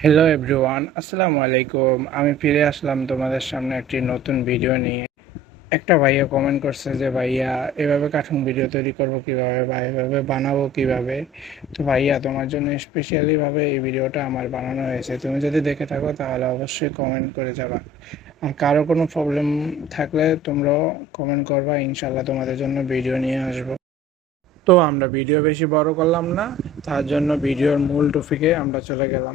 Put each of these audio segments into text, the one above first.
Hello everyone আসসালামু আলাইকুম আমি ফিরে আসলাম তোমাদের সামনে একটি নতুন ভিডিও নিয়ে। একটা ভাইয়া কমেন্ট করছে যে, ভাইয়া, এভাবে কার্টুন ভিডিও তৈরি করব কীভাবে বা এভাবে বানাবো কীভাবে? তো ভাইয়া, তোমার জন্য স্পেশালিভাবে এই ভিডিওটা আমার বানানো হয়েছে। তুমি যদি দেখে থাকো, তাহলে অবশ্যই কমেন্ট করে যাবা। আর কারও কোনো প্রবলেম থাকলে তোমরাও কমেন্ট করবা। ইনশাল্লাহ তোমাদের জন্য ভিডিও নিয়ে আসব। তো আমরা ভিডিও বেশি বড় করলাম না। তার জন্য ভিডিওর মূল টপিকে আমরা চলে গেলাম।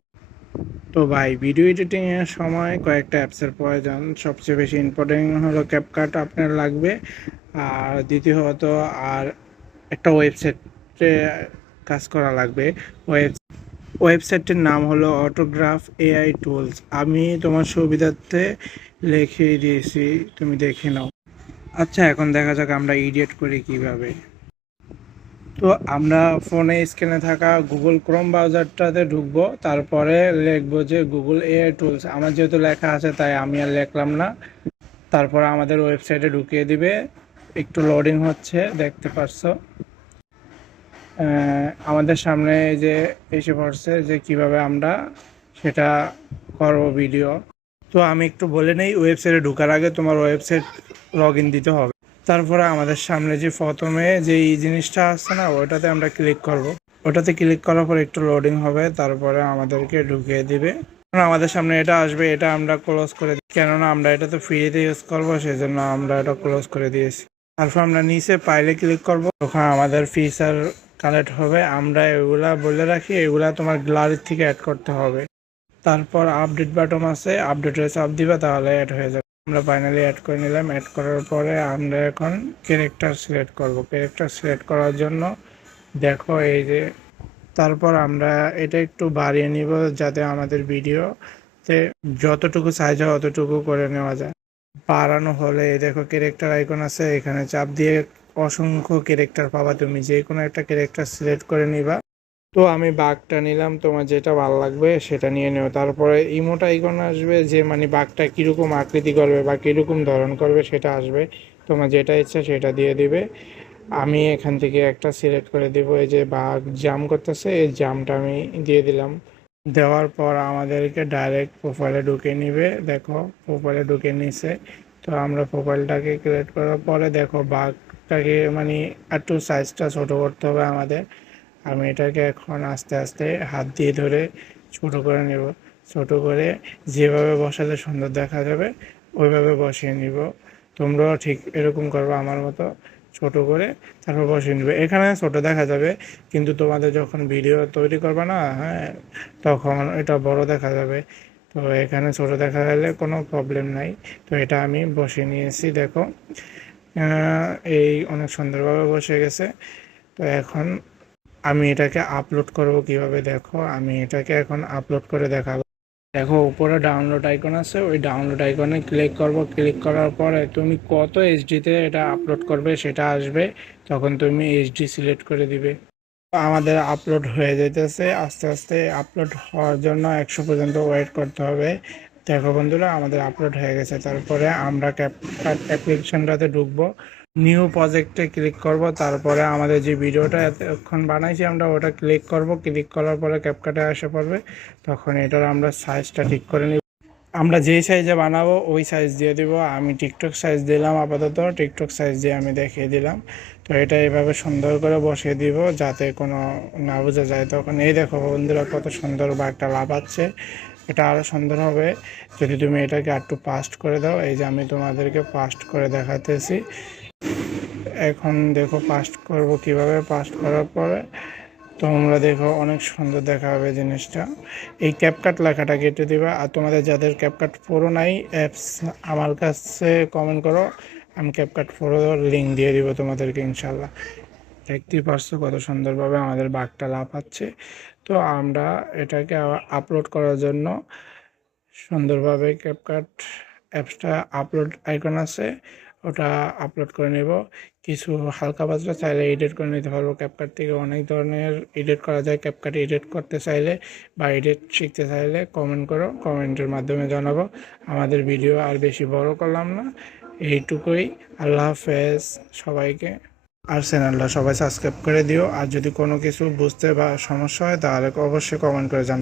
তো ভাই ভিডিও এডিটিং এর সময় কয়েকটা অ্যাপসের প্রয়োজন। সবচেয়ে বেশি ইম্পর্টেন্ট হলো ক্যাপকাট আপনার লাগবে। আর দ্বিতীয়ত, আর একটা ওয়েবসাইটে কাজ করা লাগবে। ওয়েব ওয়েবসাইটটির নাম হলো অটোগ্রাফ এআই টুলস আমি তোমার সুবিধার্থে লিখে দিয়েছি, তুমি দেখে নাও। আচ্ছা এখন দেখা যাক আমরা ইডিয়েট করি কীভাবে। তো আমরা ফোনে স্ক্রিনে থাকা গুগল ক্রোম ব্রাউজারটাতে ঢুকবো তারপরে লিখব যে গুগল এআই টুলস আমার যেহেতু লেখা আছে তাই আমি আর লিখলাম না। তারপর আমাদের ওয়েবসাইটে ঢুকিয়ে দিবে একটু লোডিং হচ্ছে দেখতে আহ, আমাদের সামনে যে এসে পড়ছে যে কীভাবে আমরা সেটা করব ভিডিও তো আমি একটু বলে নেই ওয়েবসাইটে ঢোকার আগে তোমার ওয়েবসাইট লগ দিতে হবে। তারপরে আমাদের সামনে যে প্রথমে যে এই জিনিসটা আসছে না ওটাতে আমরা ক্লিক করব। ওটাতে ক্লিক করার পর একটু লোডিং হবে, তারপরে আমাদেরকে ঢুকিয়ে দিবে। আমাদের সামনে এটা আসবে, এটা আমরা ক্লোজ করে দিই। কেননা আমরা এটা তো ফ্রিতে ইউজ করব সেই জন্য আমরা এটা ক্লোজ করে দিয়েছি। তারপর আমরা নিচে পাইলে ক্লিক করব। তখন আমাদের ফিচার কালেক্ট হবে। আমরা এগুলা বলে রাখি, এগুলা তোমার গ্যালারির থেকে অ্যাড করতে হবে। তারপর আপডেট বাটন আছে আপডেটের চাপ দিবা, তাহলে অ্যাড হয়ে যাবে। আমরা ফাইনালি অ্যাড করে নিলাম। অ্যাড করার পরে আমরা এখন ক্যারেক্টার সিলেক্ট করব। ক্যারেক্টার সিলেক্ট করার জন্য দেখো এই যে তারপর আমরা এটা একটু বাড়িয়ে নিব যাতে আমাদের ভিডিওতে যতটুকু সাইজ হয় অতটুকু করে নেওয়া যায়। বাড়ানো হলে দেখো ক্যারেক্টার আইকন আছে, এখানে চাপ দিয়ে অসংখ্য ক্যারেক্টার পাবা তুমি। যে কোনো একটা ক্যারেক্টার সিলেক্ট করে নিবা। তো আমি বাঘটা নিলাম, তোমার যেটা ভালো লাগবে সেটা নিয়ে নেও। তারপরে ইমোটা আইকন আসবে যে মানে বাঘটা কীরকম আকৃতি করবে বা কীরকম ধরন করবে সেটা আসবে। তোমার যেটা ইচ্ছা সেটা দিয়ে দিবে। আমি এখান থেকে একটা সিলেক্ট করে দিব, এই যে বাঘ জাম করতেছে, এই জামটা আমি দিয়ে দিলাম। দেওয়ার পর আমাদেরকে ডাইরেক্ট প্রোফাইলে ঢুকে নিবে। দেখো প্রোফাইলে ঢুকে নিছে। তো আমরা প্রোফাইলটাকে ক্রিয়েট করার পরে দেখো, বাঘটাকে মানে একটু সাইজটা ছোটো করতে হবে আমাদের। আমি এটাকে এখন আস্তে আস্তে হাত দিয়ে ধরে ছোট করে নেব। ছোট করে যেভাবে বসালে সুন্দর দেখা যাবে, ওইভাবে বসিয়ে নিব। তোমরাও ঠিক এরকম করবে আমার মতো, ছোট করে তারপর বসিয়ে নিবে। এখানে ছোট দেখা যাবে, কিন্তু তোমাদের যখন ভিডিও তৈরি করবে না হ্যাঁ তখন এটা বড় দেখা যাবে। তো এখানে ছোট দেখা গেলে কোনো প্রবলেম নাই। তো এটা আমি বসিয়ে নিয়েছি, দেখো। এই অনেক সুন্দরভাবে বসে গেছে। তো এখন আমি এটাকে আপলোড করব কীভাবে? দেখো, আমি এটাকে এখন আপলোড করে দেখাবো। দেখো, উপরে ডাউনলোড আইকন আছে। ওই ডাউনলোড আইকনে ক্লিক করব। ক্লিক করার পরে তুমি কত এইচডিতে এটা আপলোড করবে সেটা আসবে। তখন তুমি এইচডি সিলেক্ট করে দিবে। আমাদের আপলোড হয়ে যেতেছে আস্তে আস্তে আপলোড হওয়ার জন্য একশো পর্যন্ত ওয়েট করতে হবে। দেখো বন্ধুরা, আমাদের আপলোড হয়ে গেছে। তারপরে আমরা ক্যাপকাট অ্যাপ্লিকেশনটাতে ঢুকবো। নিউ প্রজেক্টে ক্লিক করব, তারপরে আমাদের যে ভিডিওটা এতক্ষণ বানাইছি, আমরা ওটা ক্লিক করব ক্লিক করার পরে ক্যাপকাটে আসে পড়বে, তখন এটার আমরা সাইজটা ঠিক করে নিব। আমরা যেই সাইজে বানাবো, ওই সাইজ দিয়ে দিব। আমি টিকটক সাইজ দিলাম আপাতত টিকটক সাইজ দিয়ে আমি দেখিয়ে দিলাম। তো এটা এভাবে সুন্দর করে বসিয়ে দিব, যাতে কোনো না বোঝা যায়। তখন এই দেখো বন্ধুরা, কত সুন্দর বা একটা লাভ আছে। এটা আরও সুন্দর হবে। যদি তুমি এটাকে একটু পাস্ট করে দাও, এই যে আমি তোমাদেরকে পাস্ট করে দেখাতেছি। এখন দেখো পাস্ট করব কীভাবে? পাস্ট করার পরে তোমরা দেখো অনেক সুন্দর দেখা হবে জিনিসটা। এই ক্যাপকাট লেখাটা কেটে দিবা। আর তোমাদের যাদের ক্যাপকাট প্রো নাই অ্যাপস আমার কাছে কমেন্ট করো। আমি ক্যাপকাট প্রো লিঙ্ক দিয়ে দিব তোমাদেরকে ইনশাল্লাহ দেখতেই পারছ কত সুন্দরভাবে আমাদের বাঘটা লাফাচ্ছে। তো আমরা এটাকে আপলোড করার জন্য সুন্দরভাবে ক্যাপকাট অ্যাপসটা আপলোড আইকন আছে। ওটা আপলোড করে নেব। কিছু হালকা পাতলা চাইলে এডিট করে নিতে পারব। ক্যাপকাট থেকে অনেক ধরনের এডিট করা যায়। ক্যাপকাট এডিট করতে চাইলে বা এডিট শিখতে চাইলে কমেন্ট করো। কমেন্টের মাধ্যমে জানাব। আমাদের ভিডিও আর বেশি বড় করলাম না। এইটুকুই। আল্লাহ হাফেজ। সবাইকে আর চ্যানেলটা সবাই সাবস্ক্রাইব করে দিও। আর যদি কোনো কিছু বুঝতে বা সমস্যা হয়, তাহলে অবশ্যই কমেন্ট করে জানাও